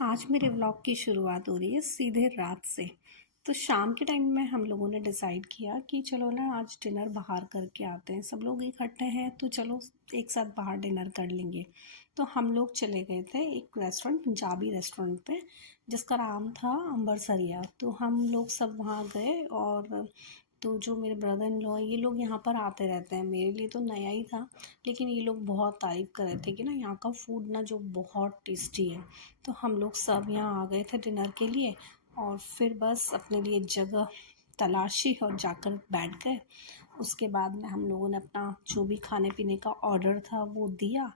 आज मेरे व्लॉग की शुरुआत हो रही है सीधे रात से। तो शाम के टाइम में हम लोगों ने डिसाइड किया कि चलो ना आज डिनर बाहर करके आते हैं, सब लोग इकट्ठे हैं तो चलो एक साथ बाहर डिनर कर लेंगे। तो हम लोग चले गए थे एक रेस्टोरेंट, पंजाबी रेस्टोरेंट पे, जिसका नाम था अंबरसरिया। तो हम लोग सब वहाँ गए और तो जो मेरे ब्रदर इन लॉ ये लोग यहाँ पर आते रहते हैं, मेरे लिए तो नया ही था, लेकिन ये लोग बहुत तारीफ़ कर रहे थे कि ना यहाँ का फूड ना जो बहुत टेस्टी है। तो हम लोग सब यहाँ आ गए थे डिनर के लिए और फिर बस अपने लिए जगह तलाशी और जाकर बैठ गए। उसके बाद में हम लोगों ने अपना जो भी खाने पीने का ऑर्डर था वो दिया।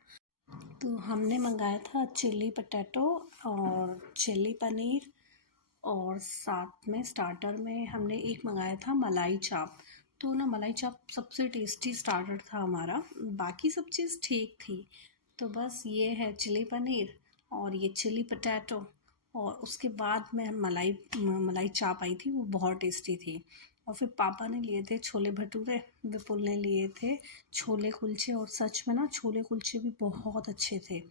तो हमने मंगाया था चिल्ली पटेटो और चिल्ली पनीर, और साथ में स्टार्टर में हमने एक मंगाया था मलाई चाप। तो ना मलाई चाप सबसे टेस्टी स्टार्टर था हमारा, बाकी सब चीज़ ठीक थी। तो बस ये है चिली पनीर और ये चिली पटैटो, और उसके बाद में मलाई मलाई चाप आई थी, वो बहुत टेस्टी थी। और फिर पापा ने लिए थे छोले भटूरे, विपुल ने लिए थे छोले कुलचे, और सच में ना छोले कुलचे भी बहुत अच्छे थे।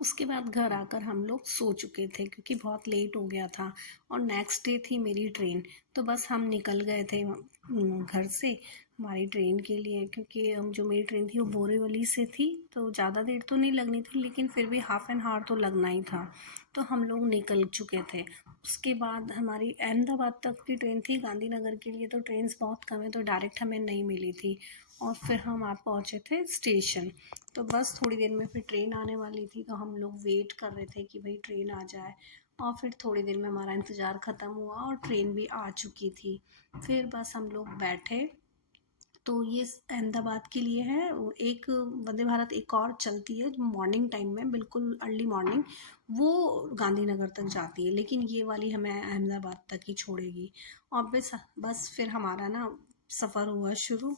उसके बाद घर आकर हम लोग सो चुके थे क्योंकि बहुत लेट हो गया था और नेक्स्ट डे थी मेरी ट्रेन। तो बस हम निकल गए थे घर से हमारी ट्रेन के लिए, क्योंकि जो मेरी ट्रेन थी वो बोरीवली से थी, तो ज़्यादा देर तो नहीं लगनी थी लेकिन फिर भी हाफ़ एन आवर तो लगना ही था। तो हम लोग निकल चुके थे। उसके बाद हमारी अहमदाबाद तक की ट्रेन थी गांधीनगर के लिए, तो ट्रेन्स बहुत कम है तो डायरेक्ट हमें नहीं मिली थी। और फिर हम आप पहुँचे थे स्टेशन। तो बस थोड़ी देर में फिर ट्रेन आने वाली थी, तो हम लोग वेट कर रहे थे कि भाई ट्रेन आ जाए। और फिर थोड़ी देर में हमारा इंतज़ार ख़त्म हुआ और ट्रेन भी आ चुकी थी। फिर बस हम लोग बैठे। तो ये अहमदाबाद के लिए है। एक वंदे भारत एक और चलती है जो मॉर्निंग टाइम में, बिल्कुल अर्ली मॉर्निंग, वो गांधीनगर तक जाती है, लेकिन ये वाली हमें अहमदाबाद तक ही छोड़ेगी। और बस फिर हमारा ना सफ़र हुआ शुरू।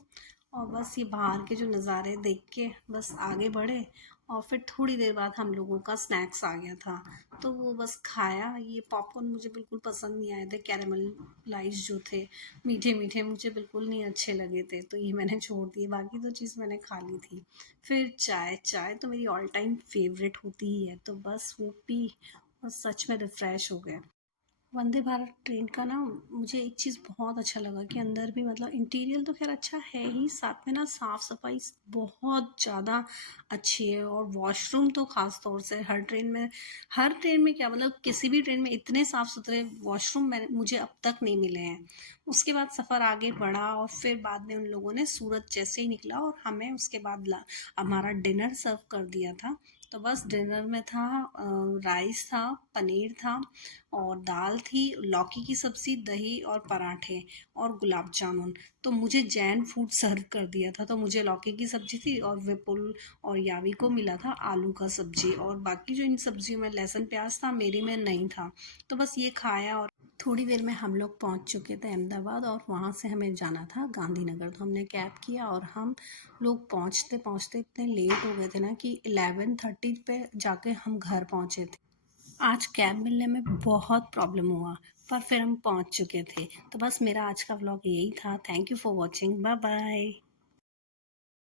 और बस ये बाहर के जो नज़ारे देख के बस आगे बढ़े। और फिर थोड़ी देर बाद हम लोगों का स्नैक्स आ गया था, तो वो बस खाया। ये पॉपकॉर्न मुझे बिल्कुल पसंद नहीं आए थे, कैरेमलाइज जो थे, मीठे मीठे, मुझे बिल्कुल नहीं अच्छे लगे थे, तो ये मैंने छोड़ दिए, बाकी तो चीज़ मैंने खा ली थी। फिर चाय, चाय तो मेरी ऑल टाइम फेवरेट होती ही है, तो बस वो पी और सच में रिफ़्रेश हो गए। वंदे भारत ट्रेन का ना मुझे एक चीज़ बहुत अच्छा लगा कि अंदर भी मतलब इंटीरियर तो खैर अच्छा है ही, साथ में ना साफ़ सफाई बहुत ज़्यादा अच्छी है। और वॉशरूम तो ख़ास तौर से हर ट्रेन में क्या मतलब किसी भी ट्रेन में इतने साफ़ सुथरे वॉशरूम मैंने मुझे अब तक नहीं मिले हैं। उसके बाद सफ़र आगे बढ़ा और फिर बाद में उन लोगों ने सूरत जैसे ही निकला और हमें उसके बाद हमारा डिनर सर्व कर दिया था। तो बस डिनर में था राइस था, पनीर था और दाल थी, लौकी की सब्ज़ी, दही और पराठे और गुलाब जामुन। तो मुझे जैन फूड सर्व कर दिया था, तो मुझे लौकी की सब्ज़ी थी और विपुल और यावी को मिला था आलू का सब्ज़ी, और बाकी जो इन सब्जियों में लहसुन प्याज था मेरी में नहीं था। तो बस ये खाया और थोड़ी देर में हम लोग पहुंच चुके थे अहमदाबाद, और वहां से हमें जाना था गांधीनगर। तो हमने कैब किया और हम लोग पहुंचते पहुंचते इतने लेट हो गए थे ना कि 11:30 पे जाके हम घर पहुंचे थे। आज कैब मिलने में बहुत प्रॉब्लम हुआ, पर फिर हम पहुंच चुके थे। तो बस मेरा आज का व्लॉग यही था। Thank you for watching, bye bye.